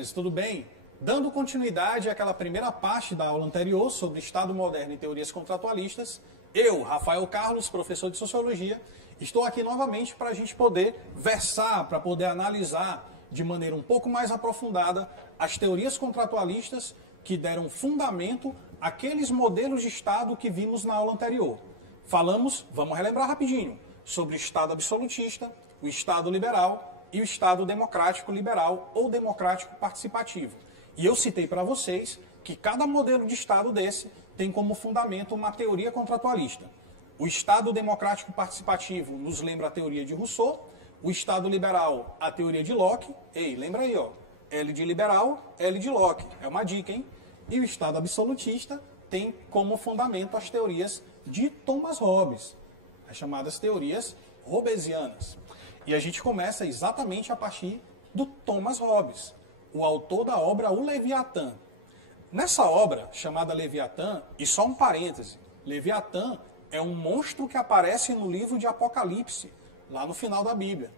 Gênesis, tudo bem? Dando continuidade àquela primeira parte da aula anterior sobre Estado moderno e teorias contratualistas, eu, Rafael Carlos, professor de Sociologia, estou aqui novamente para a gente poder versar, para poder analisar de maneira um pouco mais aprofundada as teorias contratualistas que deram fundamento àqueles modelos de Estado que vimos na aula anterior. Falamos, vamos relembrar rapidinho, sobre o Estado absolutista, o Estado liberal e o Estado democrático liberal ou democrático participativo. E eu citei para vocês que cada modelo de Estado desse tem como fundamento uma teoria contratualista. O Estado democrático participativo nos lembra a teoria de Rousseau, o Estado liberal, a teoria de Locke. Ei, lembra aí, ó, L de liberal, L de Locke. É uma dica, hein? E o Estado absolutista tem como fundamento as teorias de Thomas Hobbes, as chamadas teorias hobbesianas. E a gente começa exatamente a partir do Thomas Hobbes, o autor da obra O Leviatã. Nessa obra, chamada Leviatã, e só um parêntese, Leviatã é um monstro que aparece no livro de Apocalipse, lá no final da Bíblia.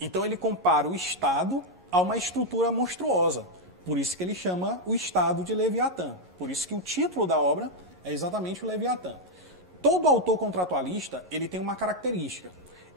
Então ele compara o Estado a uma estrutura monstruosa. Por isso que ele chama o Estado de Leviatã. Por isso que o título da obra é exatamente o Leviatã. Todo autor contratualista, ele tem uma característica.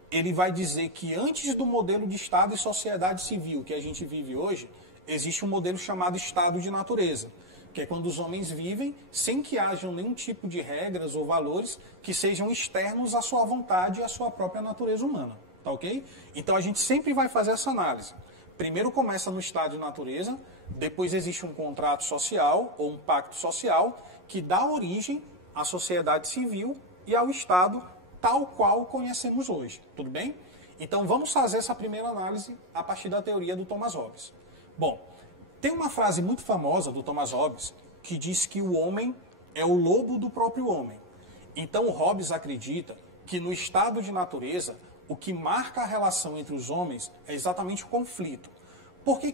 Ele vai dizer que antes do modelo de Estado e sociedade civil que a gente vive hoje, existe um modelo chamado Estado de natureza, que é quando os homens vivem sem que hajam nenhum tipo de regras ou valores que sejam externos à sua vontade e à sua própria natureza humana. Tá ok? Então a gente sempre vai fazer essa análise. Primeiro começa no Estado de natureza, depois existe um contrato social ou um pacto social que dá origem à sociedade civil e ao Estado tal qual conhecemos hoje. Tudo bem? Então vamos fazer essa primeira análise a partir da teoria do Thomas Hobbes. Bom, tem uma frase muito famosa do Thomas Hobbes que diz que o homem é o lobo do próprio homem. Então Hobbes acredita que no estado de natureza o que marca a relação entre os homens é exatamente o conflito. Por que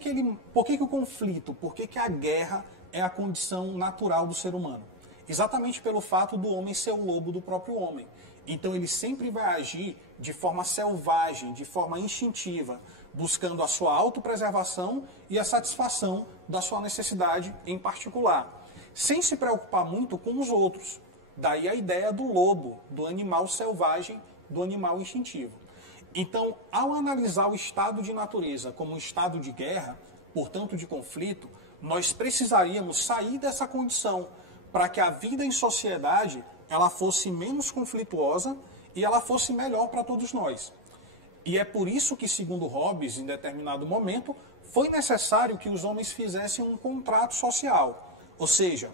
o conflito, por que a guerra é a condição natural do ser humano? Exatamente pelo fato do homem ser o lobo do próprio homem. Então ele sempre vai agir de forma selvagem, de forma instintiva, buscando a sua autopreservação e a satisfação da sua necessidade em particular, sem se preocupar muito com os outros. Daí a ideia do lobo, do animal selvagem, do animal instintivo. Então, ao analisar o estado de natureza como um estado de guerra, portanto de conflito, nós precisaríamos sair dessa condição para que a vida em sociedade ela fosse menos conflituosa e ela fosse melhor para todos nós. E é por isso que, segundo Hobbes, em determinado momento, foi necessário que os homens fizessem um contrato social, ou seja,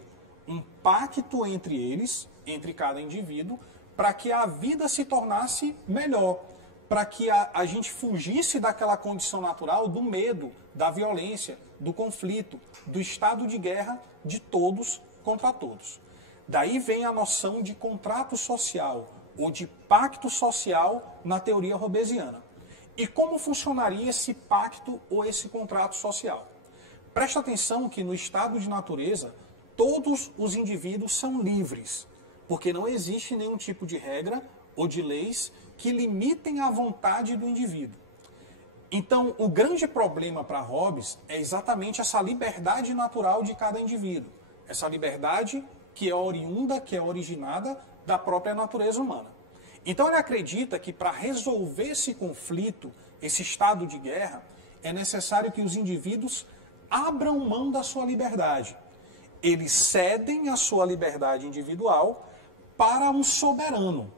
um pacto entre eles, entre cada indivíduo, para que a vida se tornasse melhor, para que a gente fugisse daquela condição natural do medo, da violência, do conflito, do estado de guerra de todos contra todos. Daí vem a noção de contrato social, ou de pacto social na teoria hobbesiana. E como funcionaria esse pacto ou esse contrato social? Preste atenção que no estado de natureza, todos os indivíduos são livres, porque não existe nenhum tipo de regra ou de leis que limitem a vontade do indivíduo. Então, o grande problema para Hobbes é exatamente essa liberdade natural de cada indivíduo. Essa liberdade que é oriunda, que é originada da própria natureza humana. Então ele acredita que para resolver esse conflito, esse estado de guerra, é necessário que os indivíduos abram mão da sua liberdade. Eles cedem a sua liberdade individual para um soberano.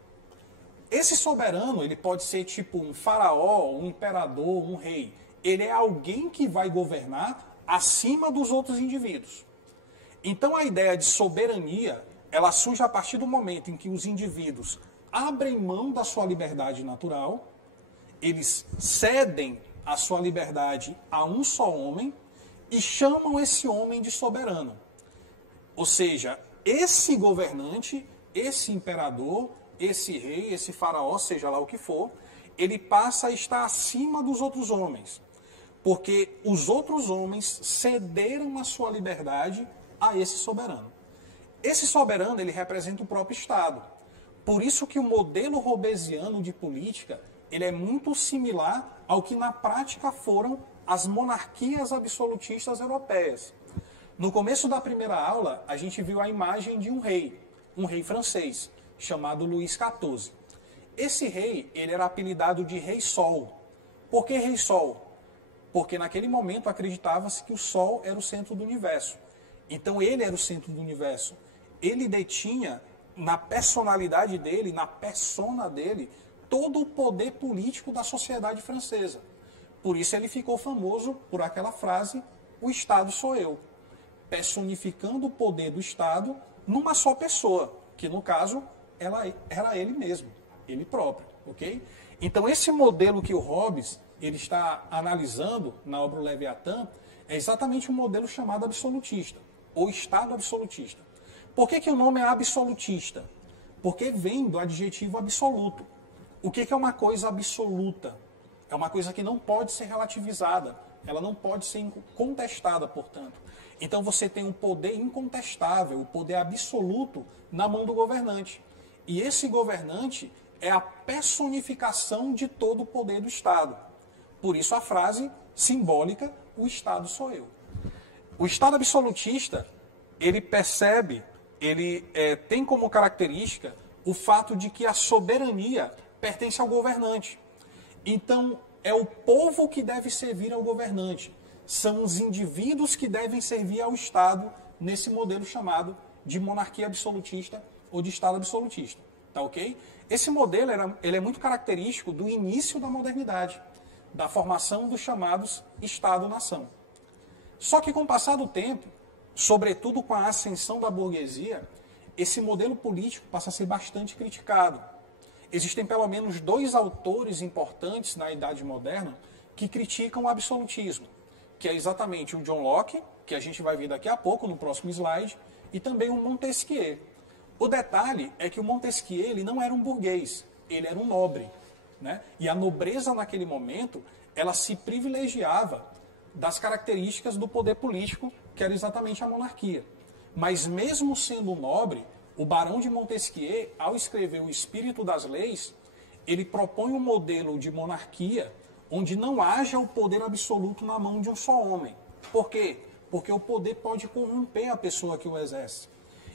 Esse soberano, ele pode ser tipo um faraó, um imperador, um rei. Ele é alguém que vai governar acima dos outros indivíduos. Então a ideia de soberania, ela surge a partir do momento em que os indivíduos abrem mão da sua liberdade natural, eles cedem a sua liberdade a um só homem e chamam esse homem de soberano. Ou seja, esse governante, esse imperador, esse rei, esse faraó, seja lá o que for, ele passa a estar acima dos outros homens, porque os outros homens cederam a sua liberdade a esse soberano. Esse soberano, ele representa o próprio Estado. Por isso que o modelo hobbesiano de política, ele é muito similar ao que na prática foram as monarquias absolutistas europeias. No começo da primeira aula, a gente viu a imagem de um rei francês, chamado Luís XIV. Esse rei, ele era apelidado de Rei Sol. Por que Rei Sol? Porque naquele momento acreditava-se que o Sol era o centro do universo. Então ele era o centro do universo. Ele detinha, na personalidade dele, na persona dele, todo o poder político da sociedade francesa. Por isso ele ficou famoso por aquela frase, o Estado sou eu, personificando o poder do Estado numa só pessoa, que no caso era ele mesmo, ele próprio, ok? Então esse modelo que o Hobbes ele está analisando na obra O Leviatã é exatamente um modelo chamado absolutista, ou Estado absolutista. Por que o nome é absolutista? Porque vem do adjetivo absoluto. O que é uma coisa absoluta? É uma coisa que não pode ser relativizada, ela não pode ser contestada, portanto. Então você tem um poder incontestável, o poder absoluto na mão do governante. E esse governante é a personificação de todo o poder do Estado. Por isso a frase simbólica, o Estado sou eu. O Estado absolutista, ele percebe, ele tem como característica o fato de que a soberania pertence ao governante. Então, é o povo que deve servir ao governante. São os indivíduos que devem servir ao Estado nesse modelo chamado de monarquia absolutista ou de Estado absolutista. Tá ok? Esse modelo ele é muito característico do início da modernidade, da formação dos chamados Estado-nação. Só que com o passar do tempo, sobretudo com a ascensão da burguesia, esse modelo político passa a ser bastante criticado. Existem pelo menos 2 autores importantes na Idade Moderna que criticam o absolutismo, que é exatamente o John Locke, que a gente vai ver daqui a pouco no próximo slide, e também o Montesquieu. O detalhe é que o Montesquieu ele não era um burguês, ele era um nobre, né? E a nobreza naquele momento, ela se privilegiava das características do poder político, que era exatamente a monarquia. Mas mesmo sendo nobre, o Barão de Montesquieu, ao escrever O Espírito das Leis, ele propõe um modelo de monarquia onde não haja o poder absoluto na mão de um só homem. Por quê? Porque o poder pode corromper a pessoa que o exerce.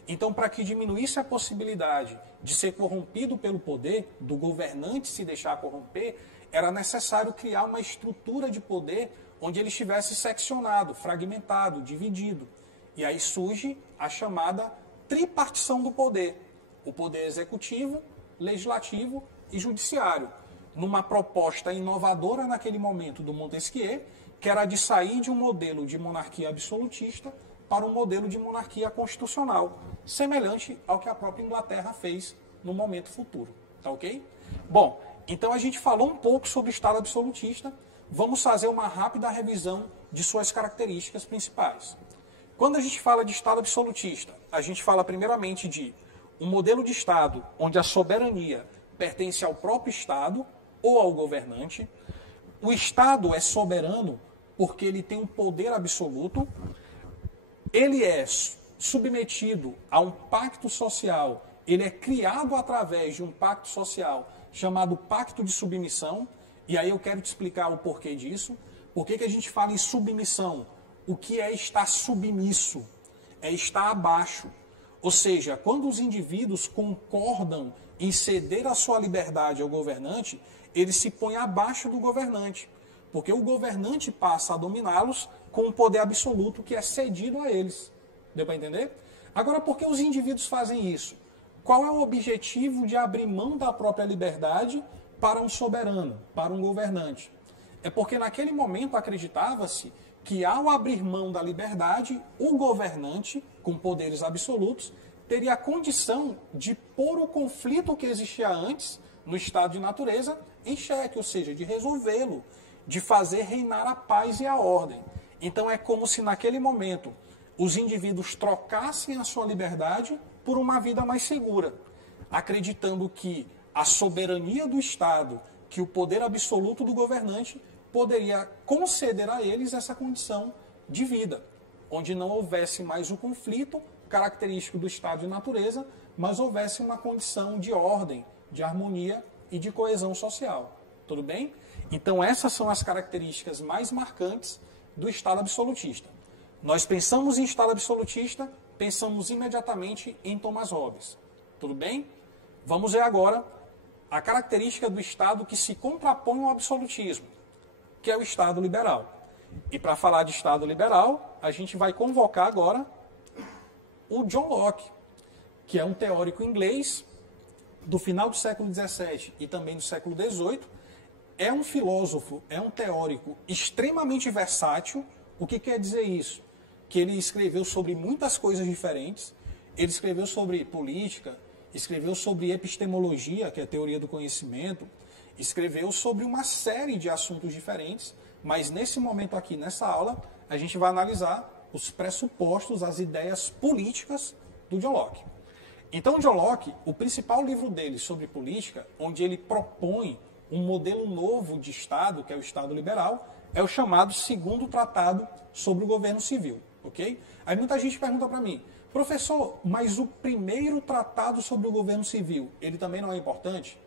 Então, para que diminuísse a possibilidade de ser corrompido pelo poder, do governante se deixar corromper, era necessário criar uma estrutura de poder onde ele estivesse seccionado, fragmentado, dividido. E aí surge a chamada tripartição do poder. O poder executivo, legislativo e judiciário. Numa proposta inovadora naquele momento do Montesquieu, que era de sair de um modelo de monarquia absolutista para um modelo de monarquia constitucional, semelhante ao que a própria Inglaterra fez no momento futuro. Tá ok? Bom, então a gente falou um pouco sobre o Estado absolutista. Vamos fazer uma rápida revisão de suas características principais. Quando a gente fala de Estado absolutista, a gente fala primeiramente de um modelo de Estado onde a soberania pertence ao próprio Estado ou ao governante. O Estado é soberano porque ele tem um poder absoluto. Ele é submetido a um pacto social, ele é criado através de um pacto social chamado Pacto de Submissão. E aí eu quero te explicar o porquê disso. Por que a gente fala em submissão? O que é estar submisso? É estar abaixo. Ou seja, quando os indivíduos concordam em ceder a sua liberdade ao governante, eles se põem abaixo do governante. Porque o governante passa a dominá-los com um poder absoluto que é cedido a eles. Deu para entender? Agora, por que os indivíduos fazem isso? Qual é o objetivo de abrir mão da própria liberdade para um soberano, para um governante? É porque naquele momento acreditava-se que ao abrir mão da liberdade, o governante, com poderes absolutos, teria a condição de pôr o conflito que existia antes, no estado de natureza, em xeque, ou seja, de resolvê-lo, de fazer reinar a paz e a ordem. Então é como se naquele momento os indivíduos trocassem a sua liberdade por uma vida mais segura, acreditando que a soberania do Estado, que o poder absoluto do governante poderia conceder a eles essa condição de vida, onde não houvesse mais o conflito característico do estado de natureza, mas houvesse uma condição de ordem, de harmonia e de coesão social. Tudo bem? Então essas são as características mais marcantes do Estado absolutista. Nós pensamos em Estado absolutista, pensamos imediatamente em Thomas Hobbes. Tudo bem? Vamos ver agora a característica do Estado que se contrapõe ao absolutismo, que é o Estado liberal. E para falar de Estado liberal, a gente vai convocar agora o John Locke, que é um teórico inglês do final do século XVII e também do século XVIII. É um filósofo, é um teórico extremamente versátil. O que quer dizer isso? Que ele escreveu sobre muitas coisas diferentes. Ele escreveu sobre política, escreveu sobre epistemologia, que é a teoria do conhecimento, escreveu sobre uma série de assuntos diferentes, mas nesse momento aqui, nessa aula, a gente vai analisar os pressupostos, as ideias políticas do John Locke. Então, John Locke, o principal livro dele sobre política, onde ele propõe um modelo novo de Estado, que é o Estado liberal, é o chamado Segundo Tratado sobre o Governo Civil, ok? Aí muita gente pergunta para mim, professor, mas o primeiro tratado sobre o governo civil, ele também não é importante?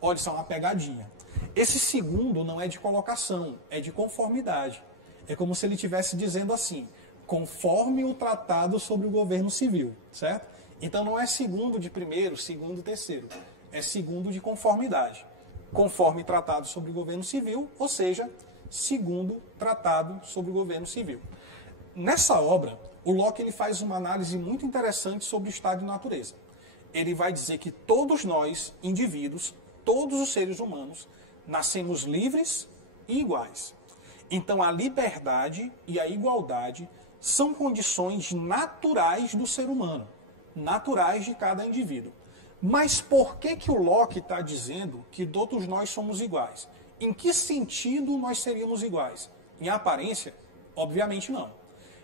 Olha, isso é uma pegadinha. Esse segundo não é de colocação, é de conformidade. É como se ele estivesse dizendo assim, conforme o tratado sobre o governo civil, certo? Então não é segundo de primeiro, segundo, terceiro. É segundo de conformidade. Conforme tratado sobre o governo civil, ou seja, segundo tratado sobre o governo civil. Nessa obra, o Locke ele faz uma análise muito interessante sobre o estado de natureza. Ele vai dizer que todos nós, indivíduos, todos os seres humanos, nascemos livres e iguais. Então a liberdade e a igualdade são condições naturais do ser humano, naturais de cada indivíduo. Mas por que o Locke está dizendo que todos nós somos iguais? Em que sentido nós seríamos iguais? Em aparência? Obviamente não.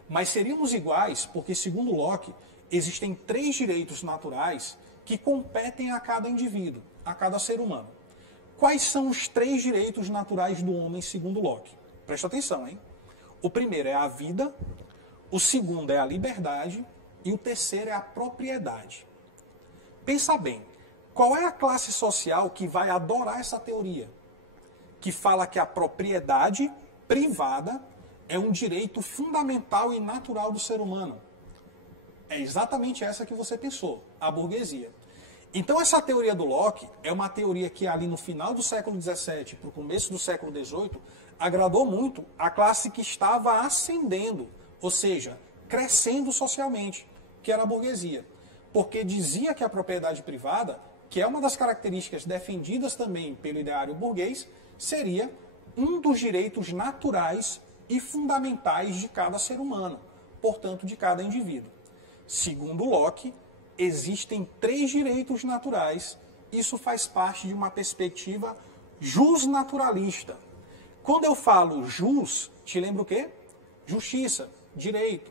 Mas seríamos iguais porque, segundo Locke, existem 3 direitos naturais que competem a cada indivíduo, a cada ser humano. Quais são os 3 direitos naturais do homem, segundo Locke? Presta atenção, hein? O primeiro é a vida, o segundo é a liberdade e o terceiro é a propriedade. Pensa bem, qual é a classe social que vai adorar essa teoria? Que fala que a propriedade privada é um direito fundamental e natural do ser humano. É exatamente essa que você pensou, a burguesia. Então essa teoria do Locke é uma teoria que ali no final do século XVII para o começo do século XVIII agradou muito a classe que estava ascendendo, ou seja, crescendo socialmente, que era a burguesia. Porque dizia que a propriedade privada, que é uma das características defendidas também pelo ideário burguês, seria um dos direitos naturais e fundamentais de cada ser humano, portanto, de cada indivíduo. Segundo Locke, existem 3 direitos naturais. Isso faz parte de uma perspectiva jusnaturalista. Quando eu falo jus, te lembra o quê? Justiça, direito.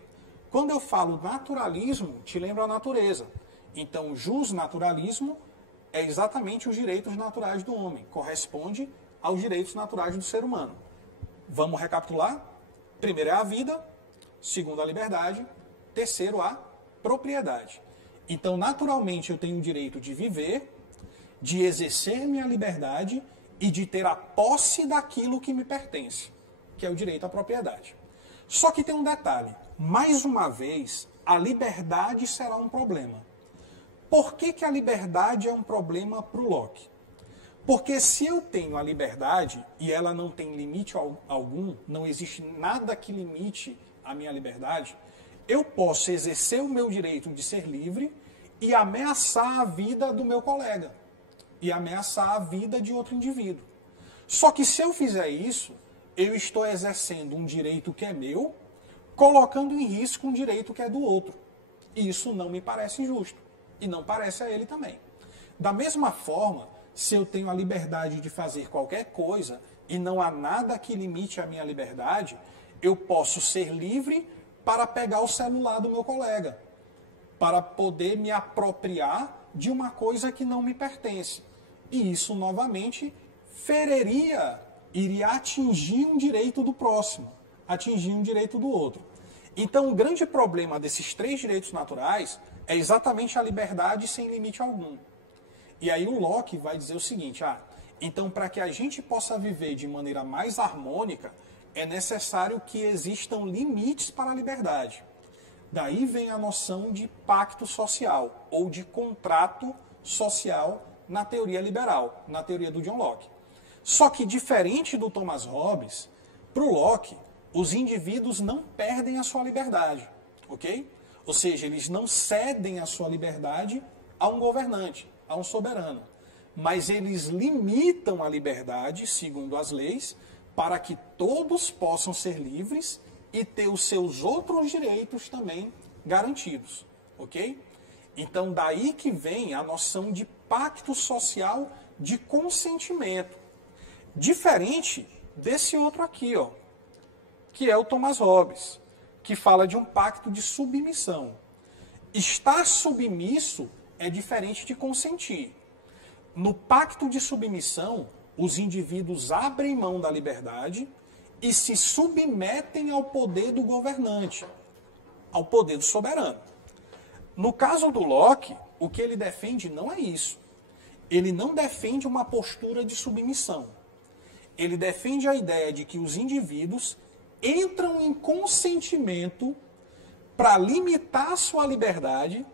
Quando eu falo naturalismo, te lembra a natureza. Então, jusnaturalismo é exatamente os direitos naturais do homem. Corresponde aos direitos naturais do ser humano. Vamos recapitular? Primeiro é a vida, segundo a liberdade, terceiro a propriedade. Então, naturalmente, eu tenho o direito de viver, de exercer minha liberdade e de ter a posse daquilo que me pertence, que é o direito à propriedade. Só que tem um detalhe. Mais uma vez, a liberdade será um problema. Por que a liberdade é um problema para o Locke? Porque se eu tenho a liberdade e ela não tem limite algum, não existe nada que limite a minha liberdade, eu posso exercer o meu direito de ser livre e ameaçar a vida do meu colega, e ameaçar a vida de outro indivíduo. Só que se eu fizer isso, eu estou exercendo um direito que é meu, colocando em risco um direito que é do outro. E isso não me parece justo, e não parece a ele também. Da mesma forma, se eu tenho a liberdade de fazer qualquer coisa e não há nada que limite a minha liberdade, eu posso ser livre para pegar o celular do meu colega, para poder me apropriar de uma coisa que não me pertence. E isso, novamente, iria atingir um direito do próximo, atingir um direito do outro. Então, o grande problema desses 3 direitos naturais é exatamente a liberdade sem limite algum. E aí o Locke vai dizer o seguinte, Então, para que a gente possa viver de maneira mais harmônica, é necessário que existam limites para a liberdade. Daí vem a noção de pacto social, ou de contrato social na teoria liberal, na teoria do John Locke. Só que, diferente do Thomas Hobbes, para o Locke, os indivíduos não perdem a sua liberdade, ok? Ou seja, eles não cedem a sua liberdade a um governante, a um soberano. Mas eles limitam a liberdade, segundo as leis, para que todos possam ser livres e ter os seus outros direitos também garantidos, ok? Então, daí que vem a noção de pacto social de consentimento. Diferente desse outro aqui, ó, que é o Thomas Hobbes, que fala de um pacto de submissão. Estar submisso é diferente de consentir. No pacto de submissão, os indivíduos abrem mão da liberdade e se submetem ao poder do governante, ao poder do soberano. No caso do Locke, o que ele defende não é isso. Ele não defende uma postura de submissão. Ele defende a ideia de que os indivíduos entram em consentimento para limitar a sua liberdade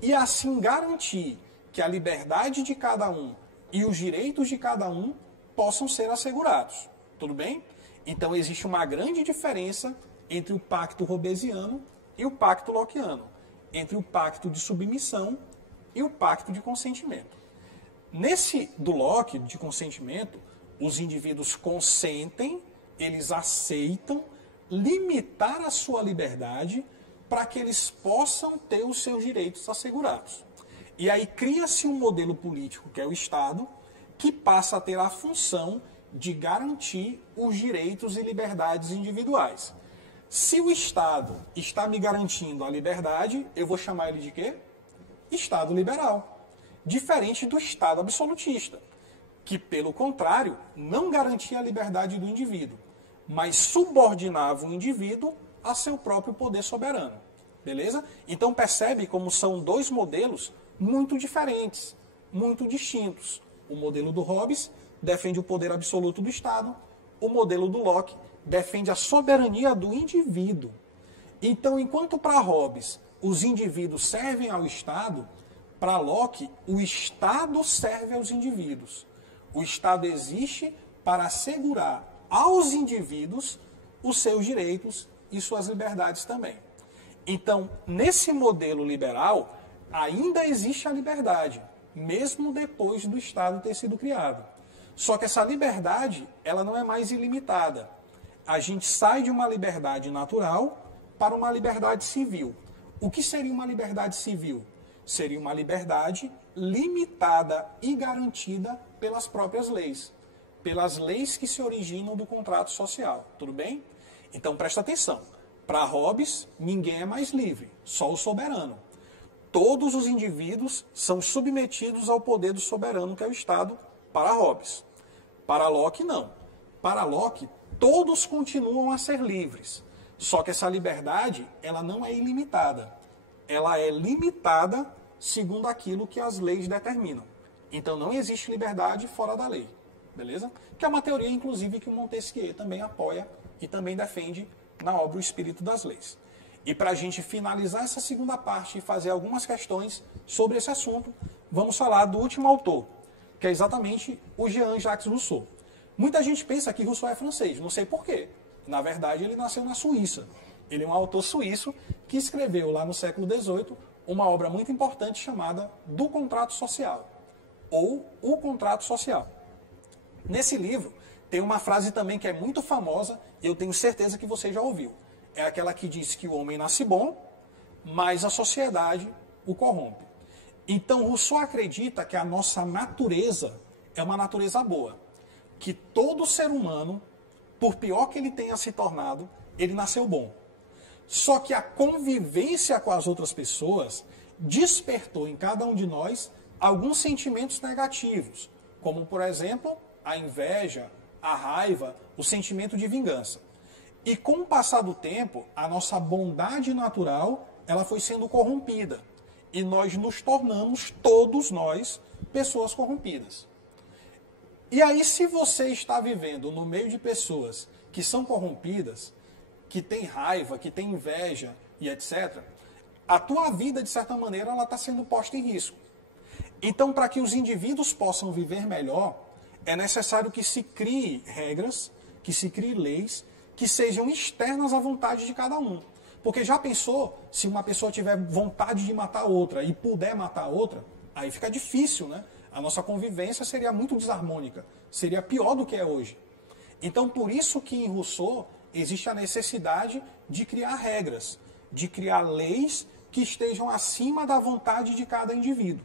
e assim garantir que a liberdade de cada um e os direitos de cada um possam ser assegurados. Tudo bem? Então existe uma grande diferença entre o pacto hobbesiano e o pacto lockeano, entre o pacto de submissão e o pacto de consentimento. Nesse do Locke, de consentimento, os indivíduos consentem, eles aceitam limitar a sua liberdade para que eles possam ter os seus direitos assegurados. E aí cria-se um modelo político, que é o Estado, que passa a ter a função de garantir os direitos e liberdades individuais. Se o Estado está me garantindo a liberdade, eu vou chamar ele de quê? Estado liberal. Diferente do Estado absolutista, que, pelo contrário, não garantia a liberdade do indivíduo, mas subordinava o indivíduo a seu próprio poder soberano. Beleza? Então percebe como são dois modelos muito diferentes, muito distintos. O modelo do Hobbes defende o poder absoluto do Estado, o modelo do Locke defende a soberania do indivíduo. Então, enquanto para Hobbes os indivíduos servem ao Estado, para Locke o Estado serve aos indivíduos. O Estado existe para assegurar aos indivíduos os seus direitos e suas liberdades também. Então, nesse modelo liberal, ainda existe a liberdade, mesmo depois do Estado ter sido criado. Só que essa liberdade, ela não é mais ilimitada. A gente sai de uma liberdade natural para uma liberdade civil. O que seria uma liberdade civil? Seria uma liberdade limitada e garantida pelas próprias leis, pelas leis que se originam do contrato social. Tudo bem? Então presta atenção. Para Hobbes, ninguém é mais livre, só o soberano. Todos os indivíduos são submetidos ao poder do soberano, que é o Estado, para Hobbes. Para Locke, não. Para Locke, todos continuam a ser livres. Só que essa liberdade, ela não é ilimitada. Ela é limitada segundo aquilo que as leis determinam. Então não existe liberdade fora da lei. Beleza? Que é uma teoria, inclusive, que o Montesquieu também apoia e também defende na obra O Espírito das Leis. E para a gente finalizar essa segunda parte e fazer algumas questões sobre esse assunto, vamos falar do último autor, que é exatamente o Jean-Jacques Rousseau. Muita gente pensa que Rousseau é francês, não sei porquê. Na verdade, ele nasceu na Suíça. Ele é um autor suíço que escreveu lá no século XVIII uma obra muito importante chamada Do Contrato Social, ou O Contrato Social. Nesse livro, tem uma frase também que é muito famosa, e eu tenho certeza que você já ouviu. É aquela que diz que o homem nasce bom, mas a sociedade o corrompe. Então, Rousseau acredita que a nossa natureza é uma natureza boa. Que todo ser humano, por pior que ele tenha se tornado, ele nasceu bom. Só que a convivência com as outras pessoas despertou em cada um de nós alguns sentimentos negativos, como, por exemplo, a inveja, a raiva, o sentimento de vingança. E com o passar do tempo, a nossa bondade natural, ela foi sendo corrompida. E nós nos tornamos, todos nós, pessoas corrompidas. E aí, se você está vivendo no meio de pessoas que são corrompidas, que têm raiva, que têm inveja e etc., a tua vida, de certa maneira, ela está sendo posta em risco. Então, para que os indivíduos possam viver melhor, é necessário que se crie regras, que se crie leis, que sejam externas à vontade de cada um. Porque já pensou, se uma pessoa tiver vontade de matar outra e puder matar outra, aí fica difícil, né? A nossa convivência seria muito desarmônica, seria pior do que é hoje. Então, por isso que em Rousseau existe a necessidade de criar regras, de criar leis que estejam acima da vontade de cada indivíduo.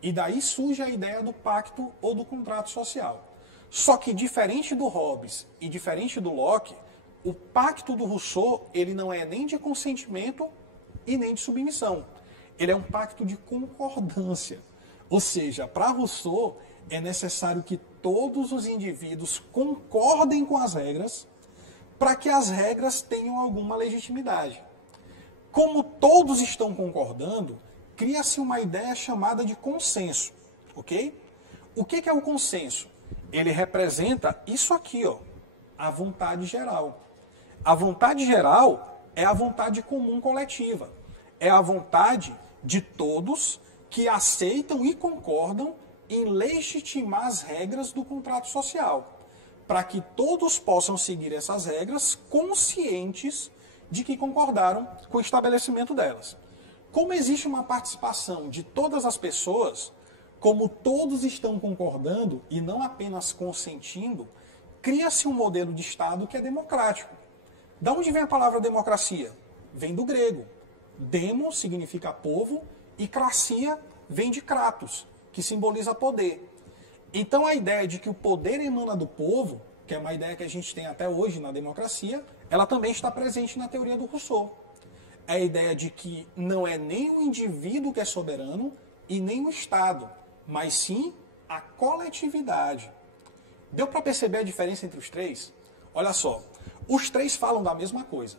E daí surge a ideia do pacto ou do contrato social. Só que, diferente do Hobbes e diferente do Locke, o pacto do Rousseau ele não é nem de consentimento e nem de submissão. Ele é um pacto de concordância. Ou seja, para Rousseau é necessário que todos os indivíduos concordem com as regras para que as regras tenham alguma legitimidade. Como todos estão concordando, cria-se uma ideia chamada de consenso, ok? O que é o consenso? Ele representa isso aqui, ó, a vontade geral. A vontade geral é a vontade comum coletiva. É a vontade de todos que aceitam e concordam em legitimar as regras do contrato social, para que todos possam seguir essas regras conscientes de que concordaram com o estabelecimento delas. Como existe uma participação de todas as pessoas, como todos estão concordando e não apenas consentindo, cria-se um modelo de Estado que é democrático. Da onde vem a palavra democracia? Vem do grego. Demo significa povo e cracia vem de kratos, que simboliza poder. Então a ideia de que o poder emana do povo, que é uma ideia que a gente tem até hoje na democracia, ela também está presente na teoria do Rousseau. É a ideia de que não é nem o indivíduo que é soberano e nem o Estado, mas sim a coletividade. Deu para perceber a diferença entre os três? Olha só, os três falam da mesma coisa.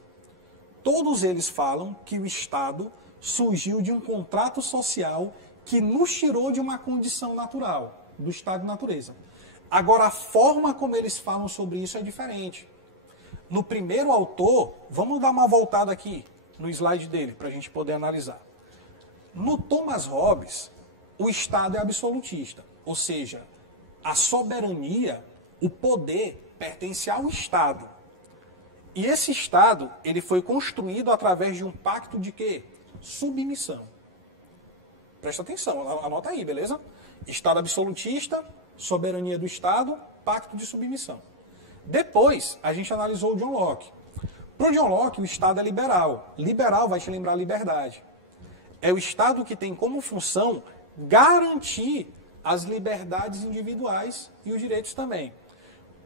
Todos eles falam que o Estado surgiu de um contrato social que nos tirou de uma condição natural, do estado de natureza. Agora, a forma como eles falam sobre isso é diferente. No primeiro autor, vamos dar uma voltada aqui no slide dele, para a gente poder analisar. No Thomas Hobbes, o Estado é absolutista, ou seja, a soberania, o poder, pertence ao Estado. E esse Estado, ele foi construído através de um pacto de quê? Submissão. Presta atenção, anota aí, beleza? Estado absolutista, soberania do Estado, pacto de submissão. Depois, a gente analisou o John Locke. Para o John Locke, o Estado é liberal. Liberal vai te lembrar liberdade. É o Estado que tem como função garantir as liberdades individuais e os direitos também.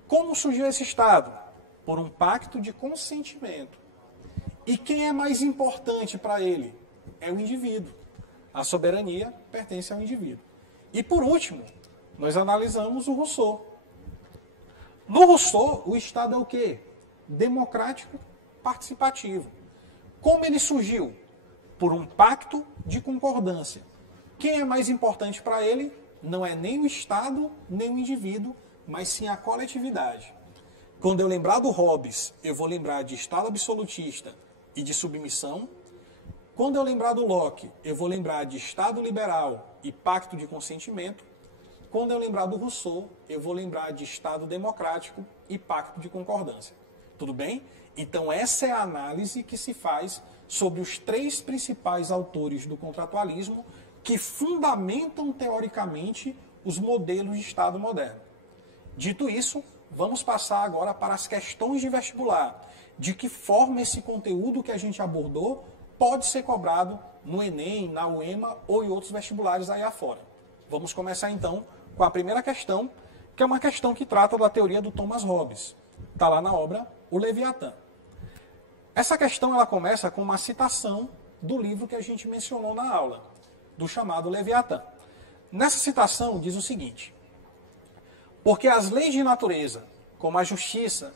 Como surgiu esse Estado? Por um pacto de consentimento. E quem é mais importante para ele? É o indivíduo. A soberania pertence ao indivíduo. E por último, nós analisamos o Rousseau. No Rousseau, o Estado é o quê? Democrático, participativo. Como ele surgiu? Por um pacto de concordância. Quem é mais importante para ele? Não é nem o Estado, nem o indivíduo, mas sim a coletividade. Quando eu lembrar do Hobbes, eu vou lembrar de Estado absolutista e de submissão. Quando eu lembrar do Locke, eu vou lembrar de Estado liberal e pacto de consentimento. Quando eu lembrar do Rousseau, eu vou lembrar de Estado democrático e pacto de concordância. Tudo bem? Então essa é a análise que se faz sobre os três principais autores do contratualismo que fundamentam teoricamente os modelos de Estado moderno. Dito isso, vamos passar agora para as questões de vestibular. De que forma esse conteúdo que a gente abordou pode ser cobrado no Enem, na UEMA ou em outros vestibulares aí afora. Vamos começar então com a primeira questão, que é uma questão que trata da teoria do Thomas Hobbes. Está lá na obra O Leviatã. Essa questão ela começa com uma citação do livro que a gente mencionou na aula, do chamado Leviatã. Nessa citação diz o seguinte: porque as leis de natureza, como a justiça,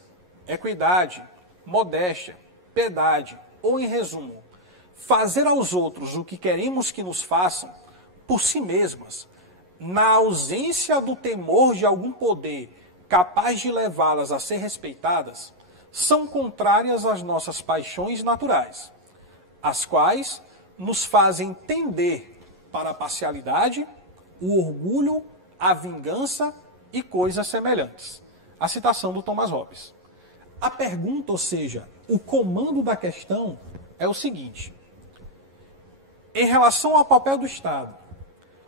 equidade, modéstia, piedade, ou em resumo, fazer aos outros o que queremos que nos façam, por si mesmas, na ausência do temor de algum poder capaz de levá-las a ser respeitadas, são contrárias às nossas paixões naturais, as quais nos fazem tender para a parcialidade, o orgulho, a vingança e coisas semelhantes. A citação do Thomas Hobbes. A pergunta, ou seja, o comando da questão é o seguinte: em relação ao papel do Estado,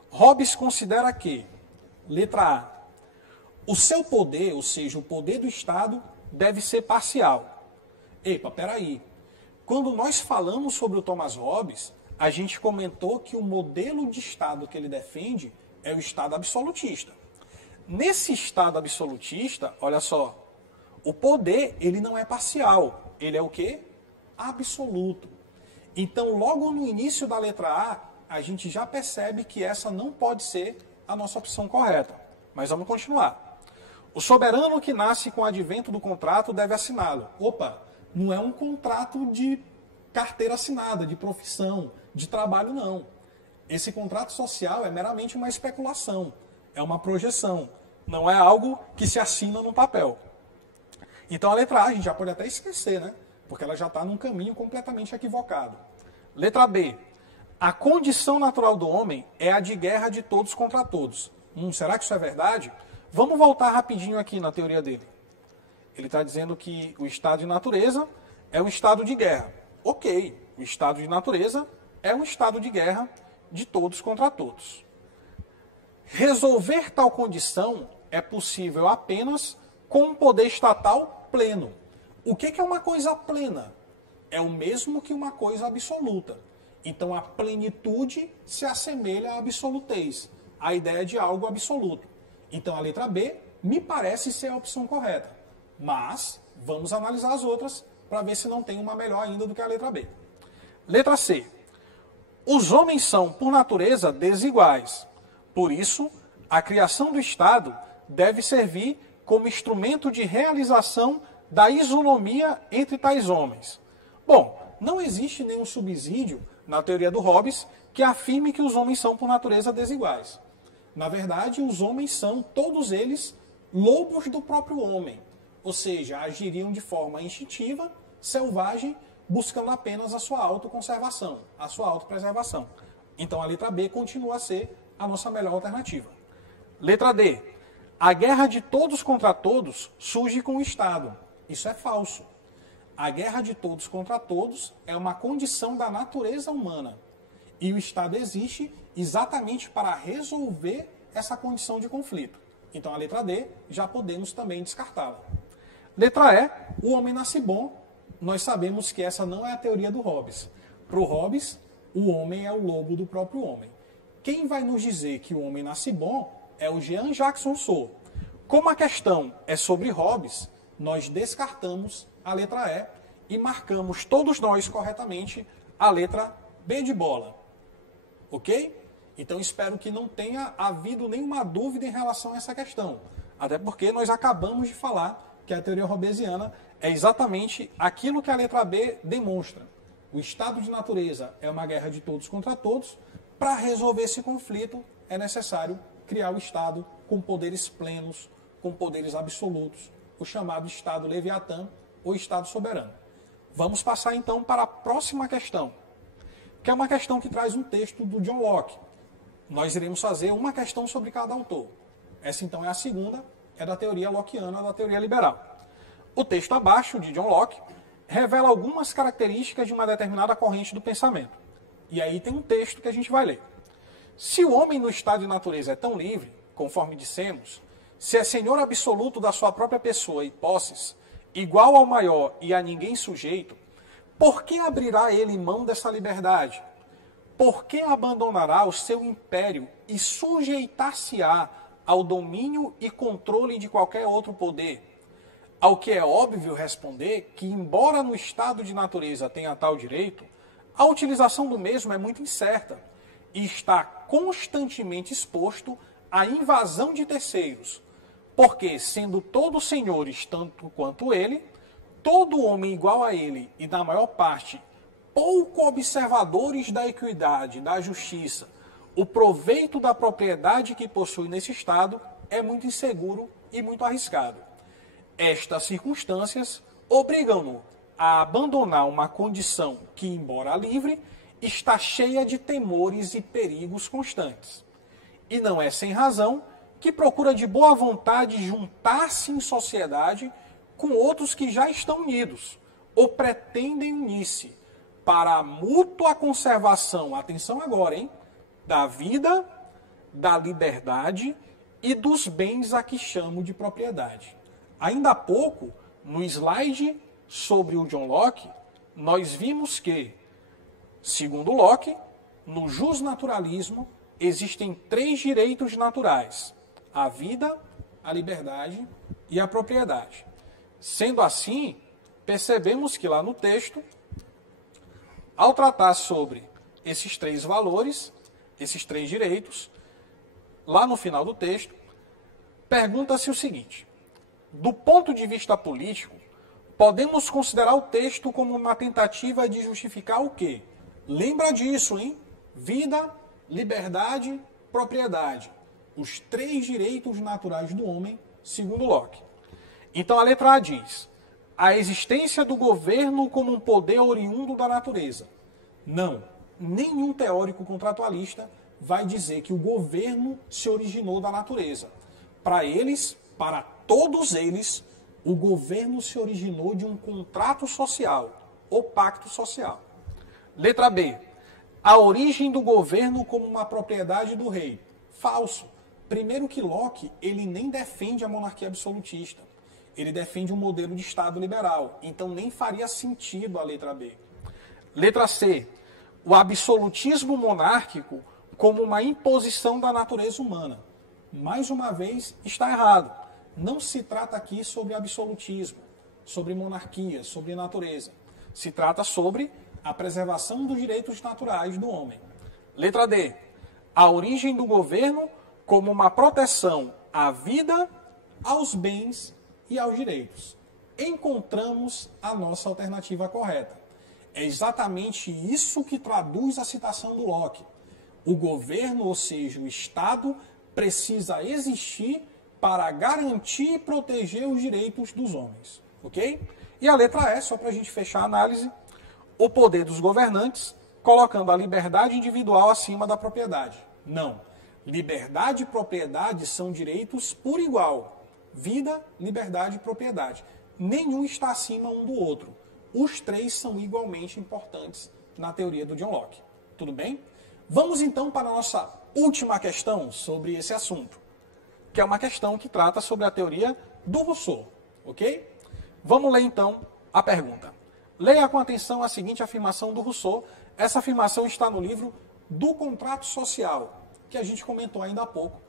Hobbes considera que, letra A, o seu poder, ou seja, o poder do Estado, deve ser parcial. Epa, peraí. Quando nós falamos sobre o Thomas Hobbes, a gente comentou que o modelo de Estado que ele defende é o Estado absolutista. Nesse Estado absolutista, olha só, o poder ele não é parcial, ele é o quê? Absoluto. Então, logo no início da letra A gente já percebe que essa não pode ser a nossa opção correta. Mas vamos continuar. O soberano que nasce com o advento do contrato deve assiná-lo. Opa, não é um contrato de carteira assinada, de profissão, de trabalho, não. Esse contrato social é meramente uma especulação, é uma projeção, não é algo que se assina no papel. Então a letra A a gente já pode até esquecer, né? Porque ela já está num caminho completamente equivocado. Letra B. A condição natural do homem é a de guerra de todos contra todos. Será que isso é verdade? Vamos voltar rapidinho aqui na teoria dele. Ele está dizendo que o estado de natureza é um estado de guerra. Ok, o estado de natureza é um estado de guerra de todos contra todos. Resolver tal condição é possível apenas com um poder estatal pleno. O que é uma coisa plena? É o mesmo que uma coisa absoluta. Então a plenitude se assemelha à absolutez, a ideia de algo absoluto. Então a letra B me parece ser a opção correta. Mas vamos analisar as outras para ver se não tem uma melhor ainda do que a letra B. Letra C. Os homens são, por natureza, desiguais. Por isso, a criação do Estado deve servir como instrumento de realização da isonomia entre tais homens. Bom, não existe nenhum subsídio na teoria do Hobbes que afirme que os homens são, por natureza, desiguais. Na verdade, os homens são, todos eles, lobos do próprio homem. Ou seja, agiriam de forma instintiva, selvagem, buscando apenas a sua autoconservação, a sua autopreservação. Então a letra B continua a ser a nossa melhor alternativa. Letra D. A guerra de todos contra todos surge com o Estado. Isso é falso. A guerra de todos contra todos é uma condição da natureza humana. E o Estado existe exatamente para resolver essa condição de conflito. Então a letra D já podemos também descartá-la. Letra E. O homem nasce bom. Nós sabemos que essa não é a teoria do Hobbes. Para o Hobbes, o homem é o lobo do próprio homem. Quem vai nos dizer que o homem nasce bom é o Jean-Jacques Rousseau. Como a questão é sobre Hobbes, nós descartamos a letra E e marcamos todos nós corretamente a letra B de bola. Ok? Então espero que não tenha havido nenhuma dúvida em relação a essa questão. Até porque nós acabamos de falar que a teoria hobbesiana é exatamente aquilo que a letra B demonstra. O estado de natureza é uma guerra de todos contra todos. Para resolver esse conflito, é necessário criar o Estado com poderes plenos, com poderes absolutos, o chamado Estado Leviatã ou Estado soberano. Vamos passar então para a próxima questão, que é uma questão que traz um texto do John Locke. Nós iremos fazer uma questão sobre cada autor. Essa então é a segunda, é da teoria lockeana, da teoria liberal. O texto abaixo, de John Locke, revela algumas características de uma determinada corrente do pensamento. E aí tem um texto que a gente vai ler. Se o homem no estado de natureza é tão livre, conforme dissemos, se é senhor absoluto da sua própria pessoa e posses, igual ao maior e a ninguém sujeito, por que abrirá ele mão dessa liberdade? Por que abandonará o seu império e sujeitar-se-á ao domínio e controle de qualquer outro poder? Ao que é óbvio responder que, embora no estado de natureza tenha tal direito, a utilização do mesmo é muito incerta e está constantemente exposto à invasão de terceiros, porque, sendo todos senhores tanto quanto ele, todo homem igual a ele e, na maior parte, pouco observadores da equidade, da justiça o proveito da propriedade que possui nesse estado é muito inseguro e muito arriscado. Estas circunstâncias obrigam-no a abandonar uma condição que, embora livre, está cheia de temores e perigos constantes. E não é sem razão que procura de boa vontade juntar-se em sociedade com outros que já estão unidos, ou pretendem unir-se, para a mútua conservação, atenção agora, hein, da vida, da liberdade e dos bens a que chamo de propriedade. Ainda há pouco, no slide sobre o John Locke, nós vimos que, segundo Locke, no justnaturalismo existem 3 direitos naturais: a vida, a liberdade e a propriedade. Sendo assim, percebemos que lá no texto, ao tratar sobre esses 3 valores, esses 3 direitos, lá no final do texto, pergunta-se o seguinte: do ponto de vista político, podemos considerar o texto como uma tentativa de justificar o quê? Lembra disso, hein? Vida, liberdade, propriedade. Os 3 direitos naturais do homem, segundo Locke. Então a letra A diz: a existência do governo como um poder oriundo da natureza. Não, nenhum teórico contratualista vai dizer que o governo se originou da natureza. Para eles, para todos eles, o governo se originou de um contrato social, ou pacto social. Letra B. A origem do governo como uma propriedade do rei. Falso. Primeiro que Locke, ele nem defende a monarquia absolutista. Ele defende um modelo de Estado liberal. Então nem faria sentido a letra B. Letra C. O absolutismo monárquico como uma imposição da natureza humana. Mais uma vez, está errado. Não se trata aqui sobre absolutismo, sobre monarquia, sobre natureza. Se trata sobre a preservação dos direitos naturais do homem. Letra D. A origem do governo como uma proteção à vida, aos bens e aos direitos. Encontramos a nossa alternativa correta. É exatamente isso que traduz a citação do Locke. O governo, ou seja, o Estado, precisa existir para garantir e proteger os direitos dos homens. Ok? E a letra E, só para a gente fechar a análise, o poder dos governantes, colocando a liberdade individual acima da propriedade. Não. Liberdade e propriedade são direitos por igual. Vida, liberdade e propriedade. Nenhum está acima um do outro. Os 3 são igualmente importantes na teoria do John Locke. Tudo bem? Vamos então para a nossa última questão sobre esse assunto, que é uma questão que trata sobre a teoria do Rousseau. Ok? Vamos ler então a pergunta. Leia com atenção a seguinte afirmação do Rousseau. Essa afirmação está no livro do Contrato Social, que a gente comentou ainda há pouco.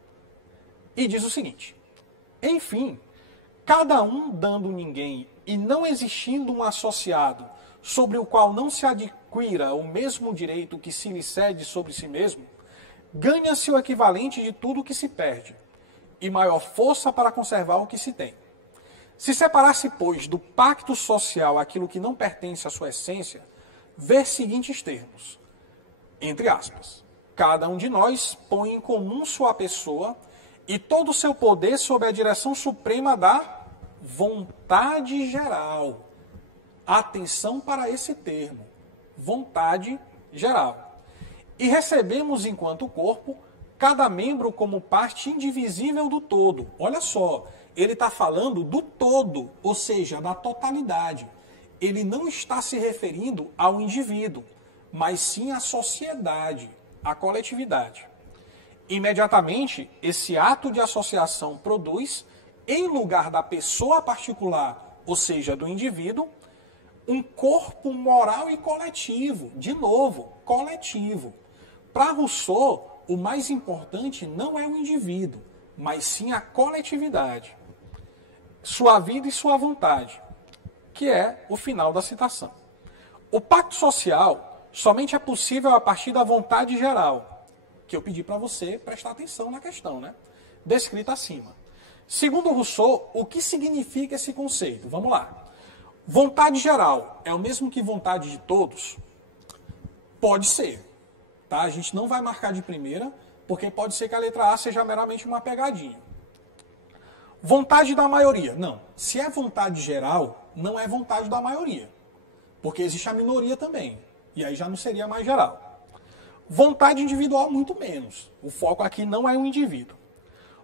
E diz o seguinte: enfim, cada um dando ninguém e não existindo um associado sobre o qual não se adquira o mesmo direito que se lhe cede sobre si mesmo, ganha-se o equivalente de tudo o que se perde, e maior força para conservar o que se tem. Se separar-se, pois, do pacto social aquilo que não pertence à sua essência, ver seguintes termos, entre aspas: cada um de nós põe em comum sua pessoa e todo o seu poder sob a direção suprema da vontade geral. Atenção para esse termo, vontade geral. E recebemos, enquanto corpo, cada membro como parte indivisível do todo. Olha só, ele está falando do todo, ou seja, da totalidade. Ele não está se referindo ao indivíduo, mas sim à sociedade, à coletividade. Imediatamente, esse ato de associação produz, em lugar da pessoa particular, ou seja, do indivíduo, um corpo moral e coletivo. De novo, coletivo. Para Rousseau, o mais importante não é o indivíduo, mas sim a coletividade. Sua vida e sua vontade, que é o final da citação. O pacto social somente é possível a partir da vontade geral, que eu pedi para você prestar atenção na questão, né? Descrita acima. Segundo Rousseau, o que significa esse conceito? Vamos lá. Vontade geral é o mesmo que vontade de todos? Pode ser. tá? A gente não vai marcar de primeira, porque pode ser que a letra A seja meramente uma pegadinha. Vontade da maioria. Não. Se é vontade geral, não é vontade da maioria. Porque existe a minoria também. E aí já não seria mais geral. Vontade individual, muito menos. O foco aqui não é o indivíduo.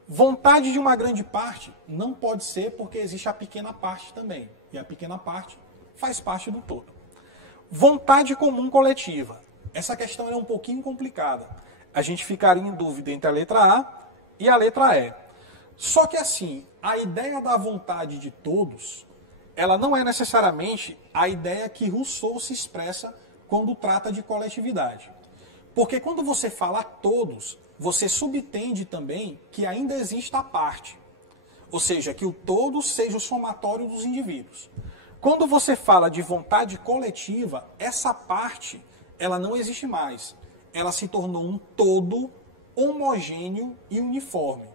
Vontade de uma grande parte não pode ser, porque existe a pequena parte também. E a pequena parte faz parte do todo. Vontade comum coletiva. Essa questão é um pouquinho complicada. A gente ficaria em dúvida entre a letra A e a letra E. Só que assim, a ideia da vontade de todos, ela não é necessariamente a ideia que Rousseau se expressa quando trata de coletividade. Porque quando você fala todos, você subtende também que ainda existe a parte. Ou seja, que o todo seja o somatório dos indivíduos. Quando você fala de vontade coletiva, essa parte, ela não existe mais. Ela se tornou um todo homogêneo e uniforme.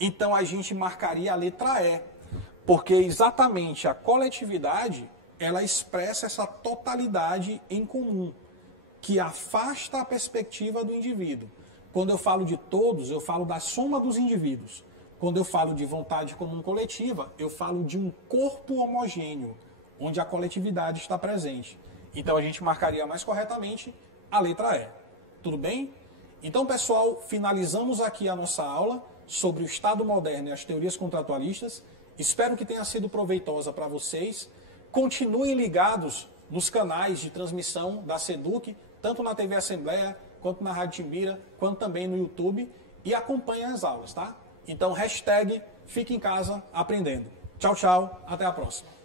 Então a gente marcaria a letra E, porque exatamente a coletividade, ela expressa essa totalidade em comum, que afasta a perspectiva do indivíduo. Quando eu falo de todos, eu falo da soma dos indivíduos. Quando eu falo de vontade comum coletiva, eu falo de um corpo homogêneo, onde a coletividade está presente. Então a gente marcaria mais corretamente a letra E. Tudo bem? Então, pessoal, finalizamos aqui a nossa aula sobre o Estado moderno e as teorias contratualistas. Espero que tenha sido proveitosa para vocês. Continuem ligados nos canais de transmissão da SEDUC, tanto na TV Assembleia, quanto na Rádio Timbira, quanto também no YouTube, e acompanhem as aulas, tá? Então, hashtag Fique em Casa Aprendendo. Tchau, tchau. Até a próxima.